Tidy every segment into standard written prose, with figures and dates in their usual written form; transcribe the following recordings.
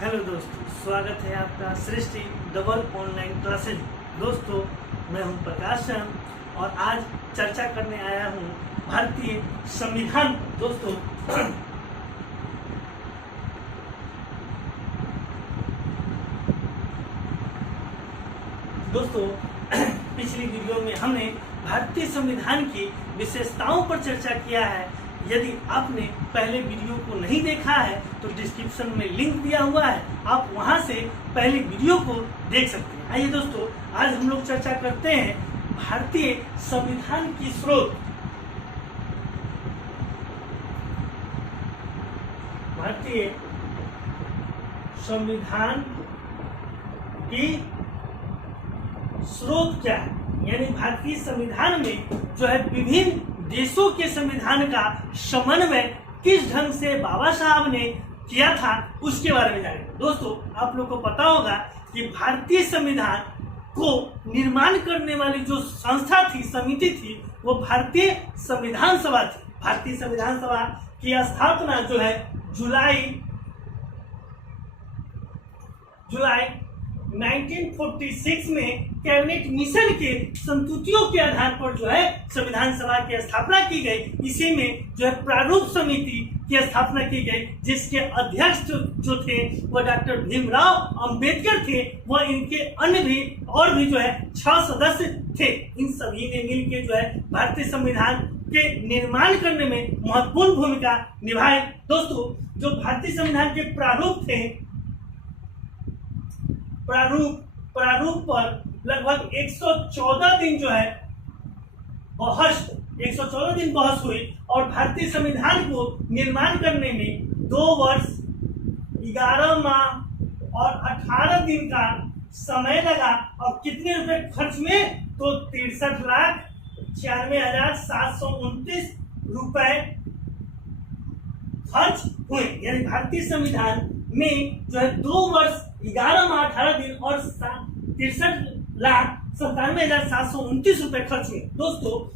Hello दोस्तों, स्वागत है आपका सृष्टि डबल ऑनलाइन क्लासेज। दोस्तों, मैं हूं प्रकाश चंद और आज चर्चा करने आया हूं भारतीय संविधान। दोस्तों दोस्तों पिछली वीडियो में हमने भारतीय संविधान की विशेषताओं पर चर्चा किया है। यदि आपने पहले वीडियो को नहीं देखा है तो डिस्क्रिप्शन में लिंक दिया हुआ है, आप वहां से पहले वीडियो को देख सकते हैं। आइए दोस्तों, आज हम लोग चर्चा करते हैं भारतीय संविधान की स्रोत। भारतीय संविधान की स्रोत क्या है, यानी भारतीय संविधान में जो है विभिन्न देशों के संविधान का समन्वय किस ढंग से बाबा साहब ने किया था उसके बारे में जानेंगे। दोस्तों, आप लोग को पता होगा कि भारतीय संविधान को निर्माण करने वाली जो संस्था थी, समिति थी, वो भारतीय संविधान सभा थी। भारतीय संविधान सभा की स्थापना जो है जुलाई 1946 में कैबिनेट मिशन के संतुतियों के आधार पर जो है संविधान सभा की स्थापना की गई। इसी में जो है प्रारूप समिति की स्थापना की गई, जिसके अध्यक्ष जो थे वो डॉक्टर भीमराव अंबेडकर थे। वह इनके अन्य भी और भी जो है 6 सदस्य थे। इन सभी ने मिलकर जो है भारतीय संविधान के निर्माण करने में महत्वपूर्ण भूमिका निभाई। दोस्तों, जो भारतीय संविधान के प्रारूप थे, प्रारूप पर लगभग 114 दिन जो है 114 दिन बहस हुई और भारतीय संविधान को निर्माण करने में 2 वर्ष 11 माह और 18 दिन का समय लगा। और कितने रुपए खर्च में, तो 63,96,729 रुपए खर्च हुए। यानी भारतीय संविधान में जो है 2 वर्ष 11 माह 18 दिन और 63,97,729 रुपए खर्च हुए। दोस्तों,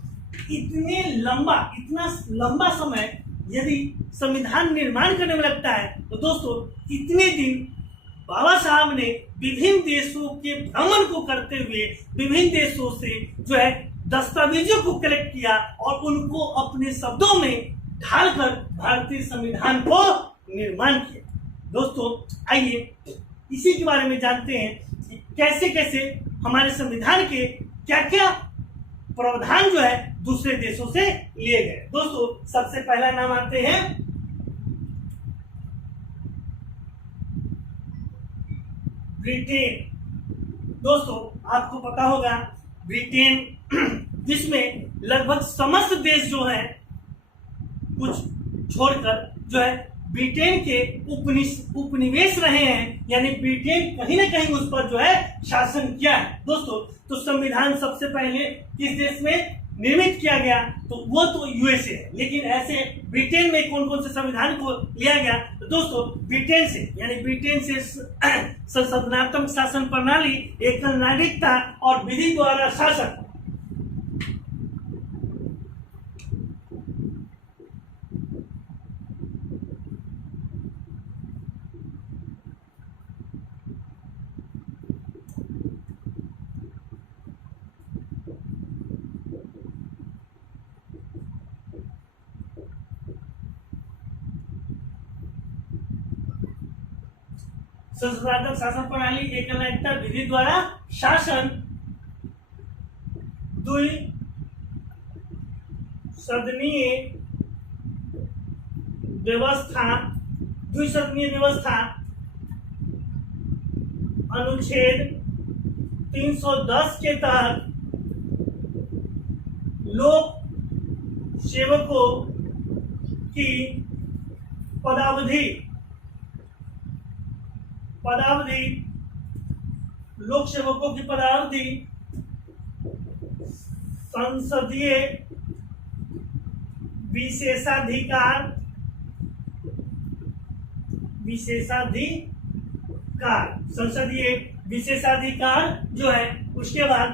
इतना लंबा समय यदि संविधान निर्माण करने में लगता है तो दोस्तों इतने दिन बाबा साहब ने विभिन्न देशों के भ्रमण को करते हुए विभिन्न देशों से जो है दस्तावेजों को कलेक्ट किया और उनको अपने शब्दों में ढालकर भारतीय संविधान को निर्माण किया। दोस्तों, आइए इसी के बारे में जानते हैं कि कैसे कैसे हमारे संविधान के क्या क्या प्रावधान जो है दूसरे देशों से लिए गए। दोस्तों, सबसे पहला नाम आते हैं ब्रिटेन। दोस्तों, आपको पता होगा ब्रिटेन जिसमें लगभग समस्त देश जो है कुछ छोड़कर जो है ब्रिटेन के उपनिवेश रहे हैं, यानी ब्रिटेन कहीं ना कहीं उस पर जो है शासन किया है। दोस्तों, तो संविधान सबसे पहले किस देश में निर्मित किया गया, तो वो तो यूएसए है। लेकिन ऐसे ब्रिटेन में कौन कौन से संविधान को लिया गया, तो दोस्तों ब्रिटेन से, यानी ब्रिटेन से संसदनात्मक शासन प्रणाली, एकल नागरिकता और विधि द्वारा शासन। संसदनात्मक शासन प्रणाली, एकल नागरिकता, विधि द्वारा शासन, द्विसदनीय व्यवस्था, अनुच्छेद 310 के तहत लोक सेवकों की पदावधि लोक सेवकों की पदावधि संसदीय विशेषाधिकार जो है, उसके बाद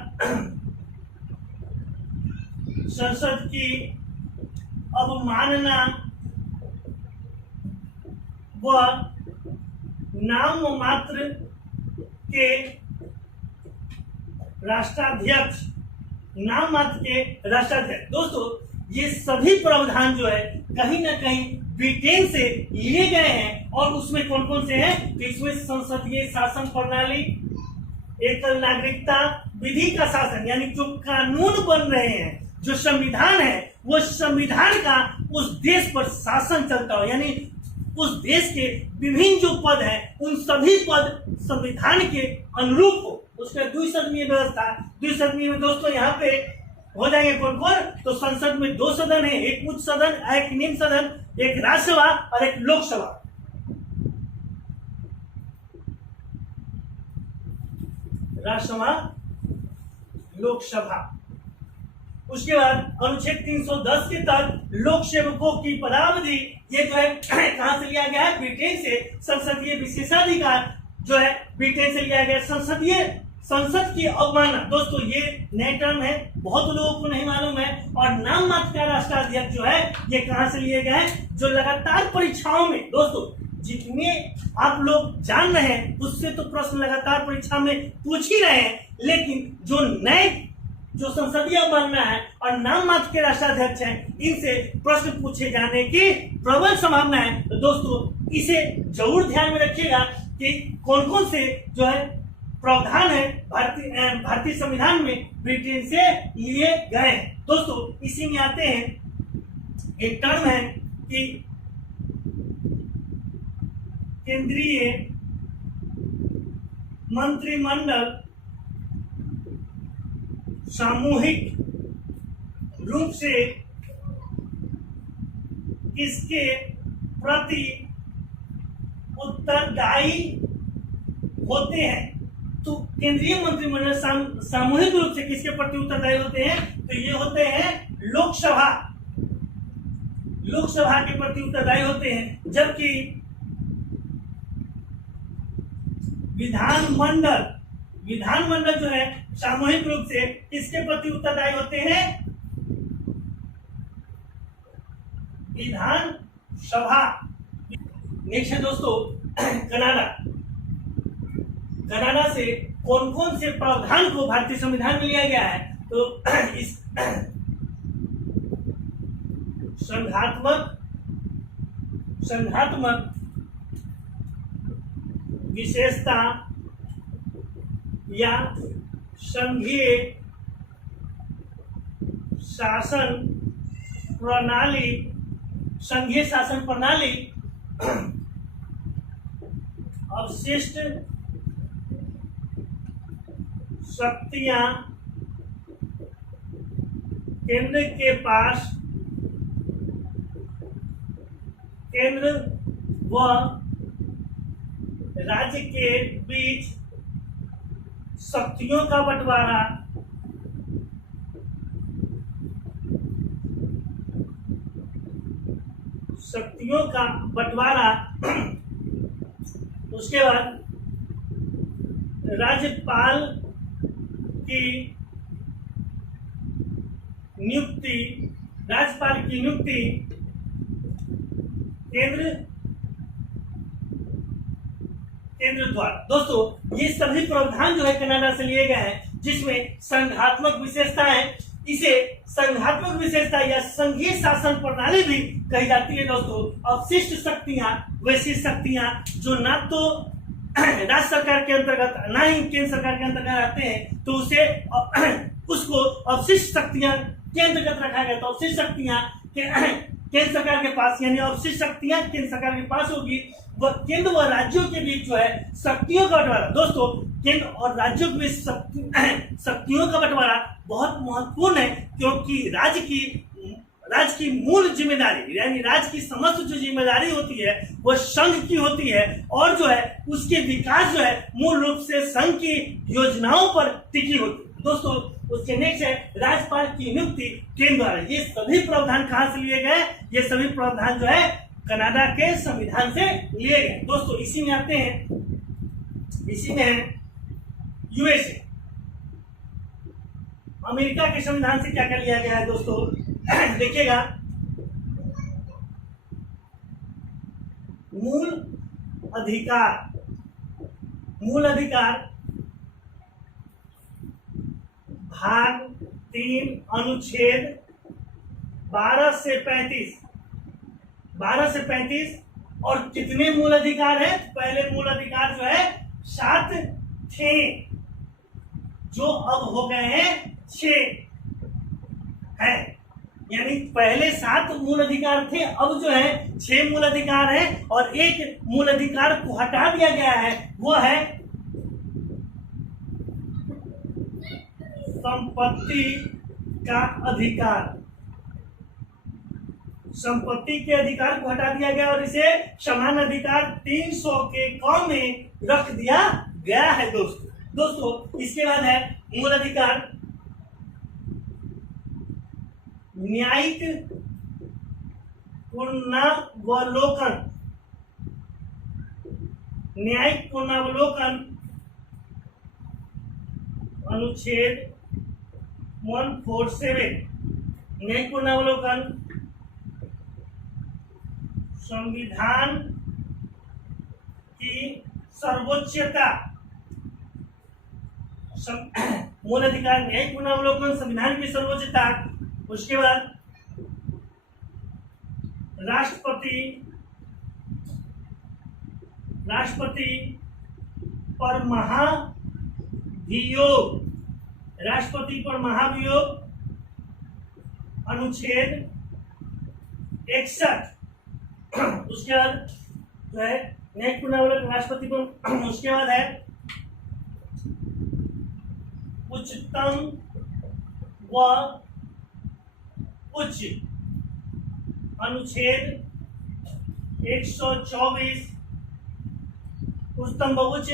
संसद की अवमानना व नाम मात्र के राष्ट्राध्यक्ष, नाम मात्र के राष्ट्राध्यक्ष। दोस्तों ये सभी प्रावधान जो है कहीं ना कहीं ब्रिटेन से लिए गए हैं, और उसमें कौन कौन से हैं? तो इसमें संसदीय शासन प्रणाली, एकल नागरिकता, विधि का शासन, यानी जो कानून बन रहे हैं, जो संविधान है, वो संविधान का उस देश पर शासन चलता हो, यानी उस देश के विभिन्न जो पद हैं उन सभी पद संविधान के अनुरूप हो। उसका द्विसदनीय व्यवस्था, द्विसदनीय में दोस्तों यहाँ पे हो जाएंगे कौन कौन? तो संसद में 2 सदन है, एक उच्च सदन, एक निम्न सदन, एक राज्यसभा और एक लोकसभा। राज्यसभा, लोकसभा। उसके बाद अनुच्छेद 310 के तहत लोक सेवकों की पदावधि, ये जो है कहां से लिया गया है? ब्रिटेन से। संसदीय विशेषाधिकार जो है ब्रिटेन से लिया गया। संसद की अवमानना, दोस्तों ये नए टर्म है, बहुत लोगों को नहीं मालूम है। और नाम मात्र का राष्ट्राध्यक्ष जो है ये कहां से लिए गए हैं? जो लगातार परीक्षाओं में, दोस्तों जितने आप लोग जान रहे हैं उससे तो प्रश्न लगातार परीक्षा में पूछ ही रहे हैं, लेकिन जो नए जो संसदीय अवमानना है और नाम मात्र के राष्ट्राध्यक्ष हैं, इनसे प्रश्न पूछे जाने की प्रबल संभावना है। तो दोस्तों इसे जरूर ध्यान में रखिएगा कि कौन कौन से जो है प्रावधान है भारतीय संविधान में ब्रिटेन से लिए गए हैं। दोस्तों इसी में आते हैं, एक टर्म है कि केंद्रीय मंत्रिमंडल सामूहिक रूप से किसके प्रति उत्तरदायी होते हैं? तो केंद्रीय मंत्रिमंडल सामूहिक रूप से किसके प्रति उत्तरदायी होते हैं? तो ये होते हैं लोकसभा, लोकसभा के प्रति उत्तरदायी होते हैं। जबकि विधानमंडल जो है सामूहिक रूप से किसके प्रति उत्तरदायी होते हैं? विधानसभा। नेक्स्ट है दोस्तों कनाडा। कनाडा से कौन कौन से प्रावधान को भारतीय संविधान में लिया गया है? तो इस संघात्मक विशेषता या संघीय शासन प्रणाली अवशिष्ट शक्तियां केंद्र के पास, केंद्र व राज्य के बीच शक्तियों का बंटवारा, उसके बाद राज्यपाल की नियुक्ति केंद्र द्वारा। दोस्तों ये सभी प्रावधान जो है कनाडा से लिए गए हैं, जिसमें संघात्मक विशेषता है। इसे संघात्मक विशेषता या संघीय शासन प्रणाली भी कही जाती है। दोस्तों अवशिष्ट शक्तियां, वैसी शक्तियां जो ना तो राज्य सरकार के अंतर्गत ना ही केंद्र सरकार के अंतर्गत आते हैं, तो उसको अवशिष्ट शक्तियां के अंतर्गत रखा गया। तो अवशिष्ट शक्तियां केंद्र सरकार के पास, यानी अवशिष्ट शक्तियां केंद्र सरकार के पास होगी। वह केंद्र व राज्यों के बीच जो है शक्तियों का बंटवारा। दोस्तों केंद्र और राज्यों के बीच शक्तियों का बंटवारा बहुत महत्वपूर्ण है, क्योंकि राज्य की मूल जिम्मेदारी, यानी राज्य की समस्त जो जिम्मेदारी होती है वो संघ की होती है, और जो है उसके विकास जो है मूल रूप से संघ की योजनाओं पर टिकी होती है। दोस्तों उसके नेक्स्ट है राज्यपाल की नियुक्ति केंद्र द्वारा। ये सभी प्रावधान कहां से लिए गए? ये सभी प्रावधान जो है कनाडा के संविधान से लिए गए। दोस्तों इसी में आते हैं, इसी में है यूएसए। अमेरिका के संविधान से क्या क्या लिया गया है? दोस्तों देखिएगा, मूल अधिकार मूल अधिकार भाग 3 अनुच्छेद 12 से 35 और कितने मूल अधिकार है? पहले मूल अधिकार जो है 7 थे, जो अब हो गए हैं 6 है। यानी पहले 7 मूल अधिकार थे, अब जो है 6 मूल अधिकार है और एक मूल अधिकार को हटा दिया गया है, वो है संपत्ति का अधिकार। संपत्ति के अधिकार को हटा दिया गया और इसे समान अधिकार 300 के क में रख दिया गया है। दोस्तों इसके बाद है मूल अधिकार न्यायिक पुनरावलोकन। न्यायिक पुनरावलोकन अनुच्छेद 147। न्यायिक पुनरावलोकन संविधान की सर्वोच्चता। मूल अधिकार न्यायिक पुनरावलोकन संविधान की सर्वोच्चता। उसके बाद राष्ट्रपति पर महाभियोग। राष्ट्रपति पर महाभियोग अनुच्छेद 61। उसके बाद जो है न्यायिक पुनरावलोकन राष्ट्रपति पर। उसके बाद है उच्चतम व उच्च अनुच्छेद 124। उच्चतम व उच्च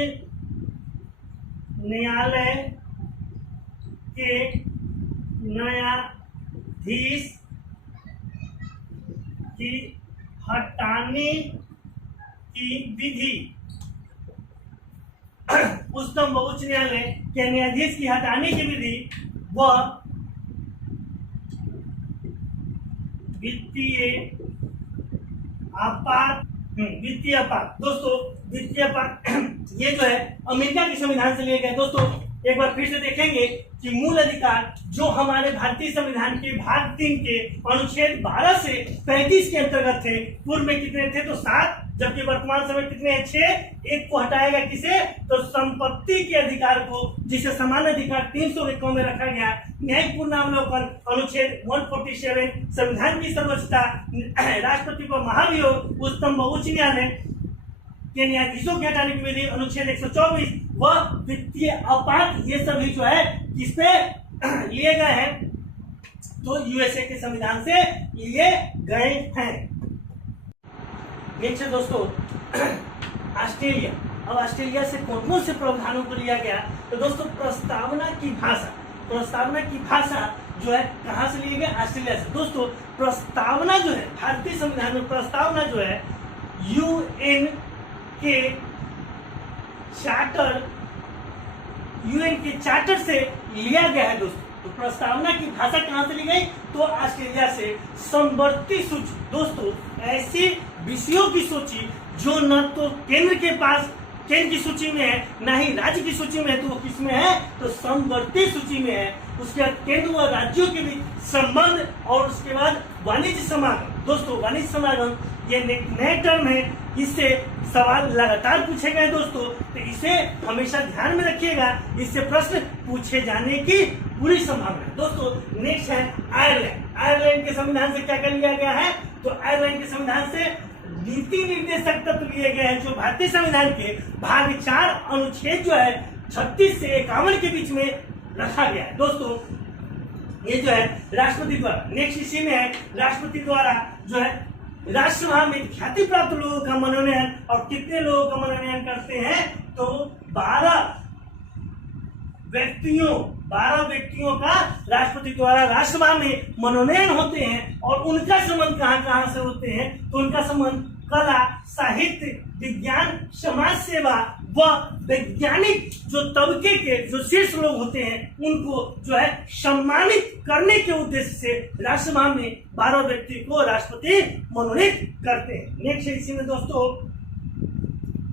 न्यायालय के न्यायाधीश की हटाने की विधि। उच्चतम व उच्च न्यायालय के न्यायाधीश की हटाने की विधि व वित्तीय आपात। दोस्तों वित्तीय आपात ये जो है अमेरिका के संविधान से लिए गए। दोस्तों एक बार फिर से देखेंगे कि मूल अधिकार जो हमारे भारतीय संविधान के भाग 3 के अनुच्छेद 12 से 35 के अंतर्गत थे। पूर्व में कितने थे? तो 7, जबकि वर्तमान समय कितने हैं? 6। एक को हटाएगा किसे? तो संपत्ति के अधिकार को, जिसे समान अधिकार 300 के में रखा गया। न्यायिक पुनरावलोकन अनुच्छेद 147 संविधान की सर्वोच्चता, राष्ट्रपति को महाभियोग, उच्चतम व उच्च न्यायालय के न्यायाधीशों के हटाने की विधि अनुच्छेद 124 व वित्तीय आपात, ये सभी जो है किसपे लिए गए हैं? तो यूएसए के संविधान से लिए गए हैं। नेक्स्ट दोस्तों ऑस्ट्रेलिया। अब ऑस्ट्रेलिया से कौन कौन से प्रावधानों को लिया गया? तो दोस्तों प्रस्तावना की भाषा जो है कहां से लिए गए? ऑस्ट्रेलिया से। दोस्तों प्रस्तावना जो है भारतीय संविधान में, प्रस्तावना जो है यूएन के चार्टर से लिया गया है। दोस्तों तो प्रस्तावना की भाषा कहां से ली गई? तो ऑस्ट्रेलिया से। समवर्ती सूची। दोस्तों ऐसे विषयों की सूची जो न तो केंद्र की सूची में है, न ही राज्य की सूची में है, तो वो किसमें है? तो समवर्ती सूची में है। उसके बाद केंद्र व राज्यों के बीच संबंध और उसके बाद वाणिज्य समागम। दोस्तों वाणिज्य समागम ये नए टर्म है, इससे सवाल लगातार पूछे गए। दोस्तों तो इसे हमेशा ध्यान में रखिएगा, इससे प्रश्न पूछे जाने की पूरी संभावना है। दोस्तों नेक्स्ट है आयरलैंड। आयरलैंड के संविधान से क्या कर लिया गया है? तो आयरलैंड के संविधान से नीति निर्देशक तत्व लिए गए हैं, जो भारतीय संविधान के भाग 4 अनुच्छेद जो है 36 से 51 के बीच में रखा गया है। दोस्तों ये जो है राष्ट्रपति द्वारा, नेक्स्ट इसी में है राष्ट्रपति द्वारा जो है राष्ट्रसभा में ख्याति प्राप्त लोगों का मनोनयन। और कितने लोगों का मनोनयन करते हैं? तो 12 व्यक्तियों का राष्ट्रपति द्वारा राष्ट्रसभा में मनोनयन होते हैं। और उनका संबंध कहां से होते हैं? तो उनका संबंध कला, साहित्य, विज्ञान, समाज सेवा व वैज्ञानिक जो तबके के जो शीर्ष लोग होते हैं उनको जो है सम्मानित करने के उद्देश्य से राष्ट्रसभा में 12 व्यक्ति को राष्ट्रपति मनोनीत करते हैं। नेक्स्ट है इसी में दोस्तों,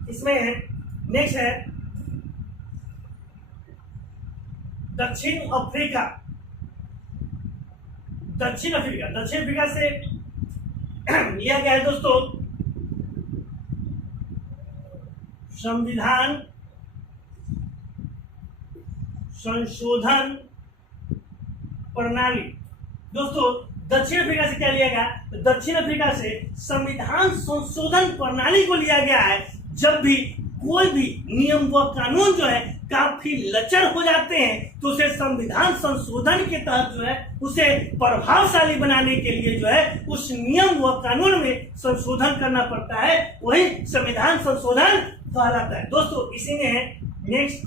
इसमें है नेक्स्ट है दक्षिण अफ्रीका से लिया गया है दोस्तों संविधान संशोधन प्रणाली। दोस्तों दक्षिण अफ्रीका से क्या लिया गया? तो दक्षिण अफ्रीका से संविधान संशोधन प्रणाली को लिया गया है। जब भी कोई भी नियम व कानून जो है काफी लचर हो जाते हैं तो उसे संविधान संशोधन के तहत जो है उसे प्रभावशाली बनाने के लिए जो है उस नियम व कानून में संशोधन करना पड़ता है, वही संविधान संशोधन कहलाता है। दोस्तों इसी में है नेक्स्ट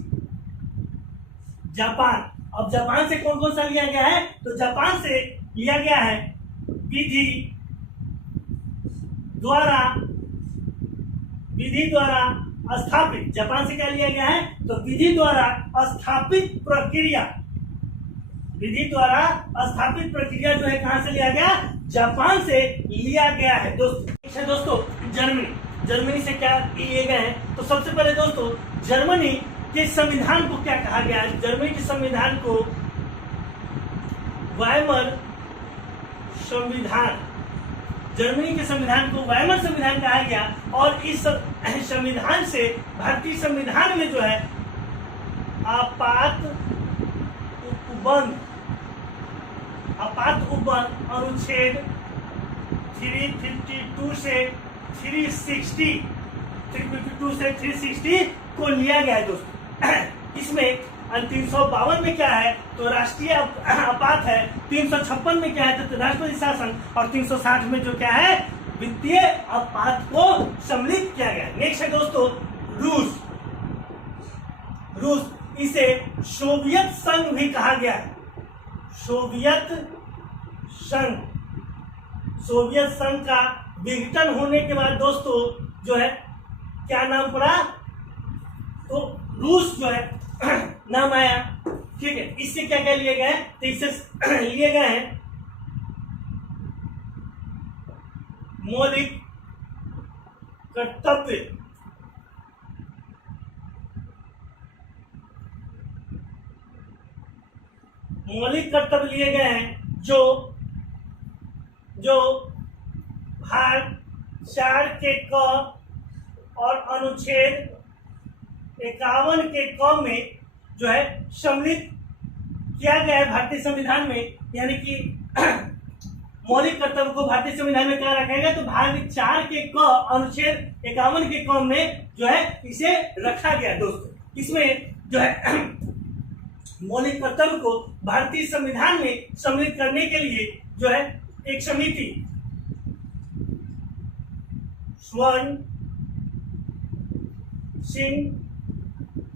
जापान। अब जापान से कौन कौन सा लिया गया है? तो जापान से लिया गया है विधि द्वारा स्थापित। जापान से क्या लिया गया है? तो विधि द्वारा स्थापित प्रक्रिया जो है कहां से लिया गया? जापान से लिया गया है। दोस्तों जर्मनी से क्या लिए गए हैं? तो सबसे पहले दोस्तों जर्मनी के संविधान को क्या कहा गया है? जर्मनी के संविधान को वाइमर संविधान कहा गया। और इस संविधान से भारतीय संविधान में जो है आपात उपबंध अनुच्छेद 352 से 360 को लिया गया है दोस्तों। इसमें 352 में क्या है? तो राष्ट्रीय आपात है। 356 में क्या है? तो राष्ट्रपति शासन। और 360 में जो क्या है? वित्तीय आपात को सम्मिलित किया गया। नेक्स्ट है दोस्तों रूस। इसे सोवियत संघ भी कहा गया है। सोवियत संघ का विघटन होने के बाद दोस्तों जो है क्या नाम पड़ा? तो रूस जो है नाम आया। ठीक है, इससे क्या क्या लिए गए? तो इससे लिए गए हैं मौलिक कर्तव्य, लिए गए हैं जो भाग 4 के क और अनुच्छेद 51 के क में जो है सम्मिलित किया गया है भारतीय संविधान में। यानी कि मौलिक कर्तव्य को भारतीय संविधान में क्या रखा गया? तो भाग 4 के क अनुच्छेद 51 के क में जो है इसे रखा गया दोस्तों। इसमें जो है मौलिक कर्तव्य को भारतीय संविधान में सम्मिलित करने के लिए जो है एक समिति स्वर्ण सिंह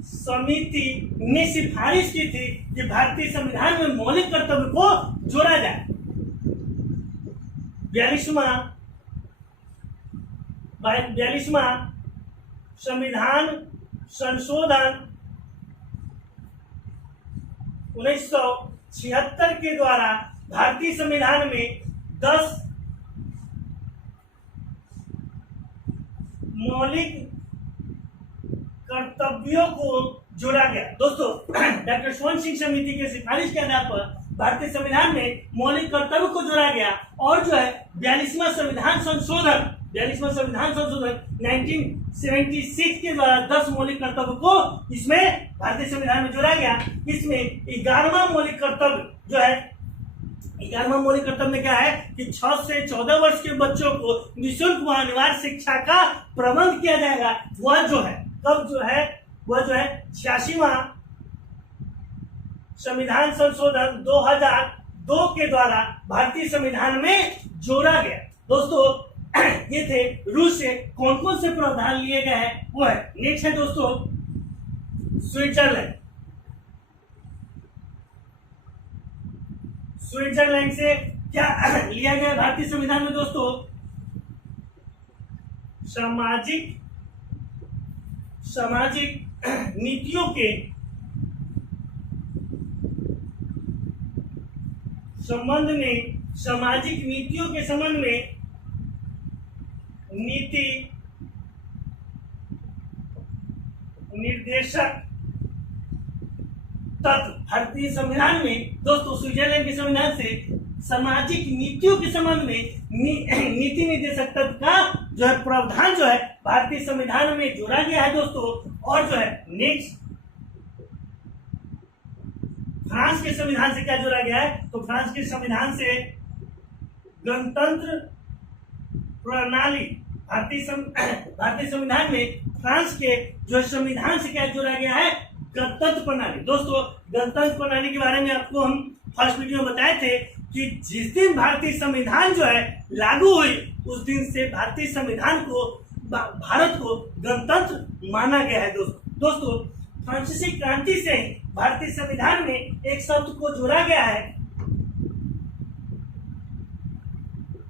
समिति ने सिफारिश की थी कि भारतीय संविधान में मौलिक कर्तव्य को जोड़ा जाए। 42वां संविधान संशोधन 1976 के द्वारा भारतीय संविधान में 10 मौलिक कर्तव्यों को जोड़ा गया। दोस्तों डॉक्टर स्वर्ण सिंह समिति के सिफारिश के आधार पर भारतीय संविधान में मौलिक कर्तव्य को जोड़ा गया। और जो है 42वां संविधान संशोधन 1976 के द्वारा 10 मौलिक कर्तव्य को इसमें भारतीय संविधान में जोड़ा गया। इसमें 11वां मौलिक कर्तव्य जो है 11वां मौलिक कर्तव्य में क्या है कि 6 से 14 वर्ष के बच्चों को निःशुल्क व अनिवार्य शिक्षा का प्रबंध किया जाएगा। वह जो है 86वां संविधान संशोधन 2002 के द्वारा भारतीय संविधान में जोड़ा गया। दोस्तों ये थे रूस से कौन कौन से प्रावधान लिए गए हैं वो है। नेक्स्ट है दोस्तों स्विट्जरलैंड से क्या लिया गया भारतीय संविधान में दोस्तों? सामाजिक नीतियों के संबंध में नीति निर्देशक तत्व भारतीय संविधान में दोस्तों स्विट्जरलैंड के संविधान से सामाजिक नीतियों के संबंध में नीति निर्देशक तत्व का जो है प्रावधान जो है भारतीय संविधान में जोड़ा गया है दोस्तों। और जो है नेक्स्ट फ्रांस के संविधान से क्या जोड़ा गया है, तो फ्रांस के संविधान से गणतंत्र प्रणाली, भारतीय संविधान में फ्रांस के जो संविधान से क्या जोड़ा गया है, गणतंत्र प्रणाली। दोस्तों गणतंत्र प्रणाली के बारे में आपको हम फर्स्ट वीडियो में बताए थे कि जिस दिन भारतीय संविधान जो है लागू हुई उस दिन से भारतीय संविधान को भारत को गणतंत्र माना गया है दोस्तों फ्रांसीसी क्रांति से ही भारतीय संविधान में एक शब्द को जोड़ा गया है,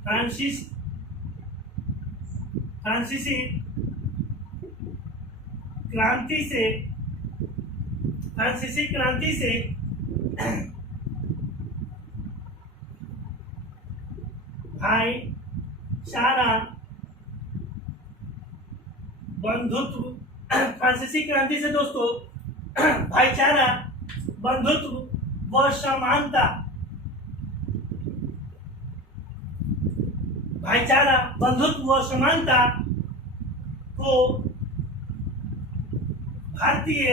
फ्रांसीसी क्रांति से भाईचारा बंधुत्व, फ्रांसीसी क्रांति से दोस्तों भाईचारा बंधुत्व व समानता, भाईचारा बंधुत्व व समानता को भारतीय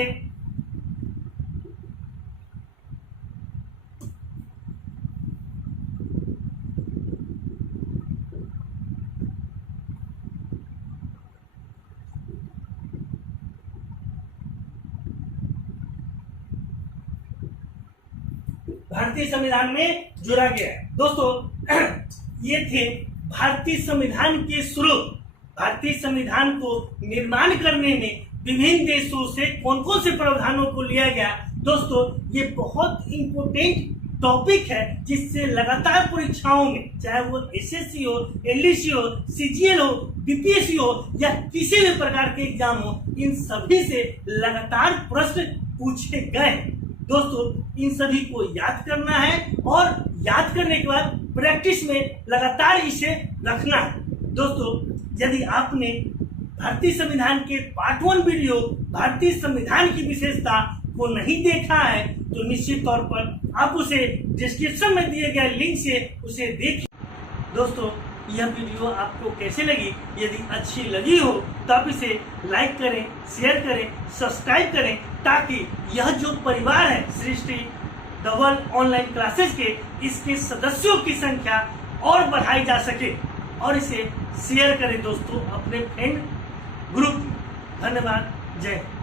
संविधान में जोड़ा गया है दोस्तों। ये थे भारतीय संविधान के स्रोत। भारतीय संविधान को निर्माण करने में विभिन्न देशों से कौन कौन से प्रावधानों को लिया गया दोस्तों, ये बहुत इंपोर्टेंट टॉपिक है जिससे लगातार परीक्षाओं में चाहे वो एसएससी हो, एलडीसी हो, सीजीएल हो, बीपीएससी हो या किसी भी प्रकार के एग्जाम हो, इन सभी से लगातार प्रश्न पूछे गए दोस्तों। इन सभी को याद करना है और याद करने के बाद प्रैक्टिस में लगातार इसे रखना है दोस्तों। यदि आपने भारतीय संविधान के पार्ट 1 वीडियो भारतीय संविधान की विशेषता को नहीं देखा है तो निश्चित तौर पर आप उसे डिस्क्रिप्शन में दिए गए लिंक से उसे देखिए दोस्तों। यह वीडियो आपको कैसे लगी, यदि अच्छी लगी हो तो आप इसे लाइक करें, शेयर करें, सब्सक्राइब करें ताकि यह जो परिवार है सृष्टि डबल ऑनलाइन क्लासेस के, इसके सदस्यों की संख्या और बढ़ाई जा सके। और इसे शेयर करें दोस्तों अपने फ्रेंड ग्रुप। धन्यवाद। जय हिंद।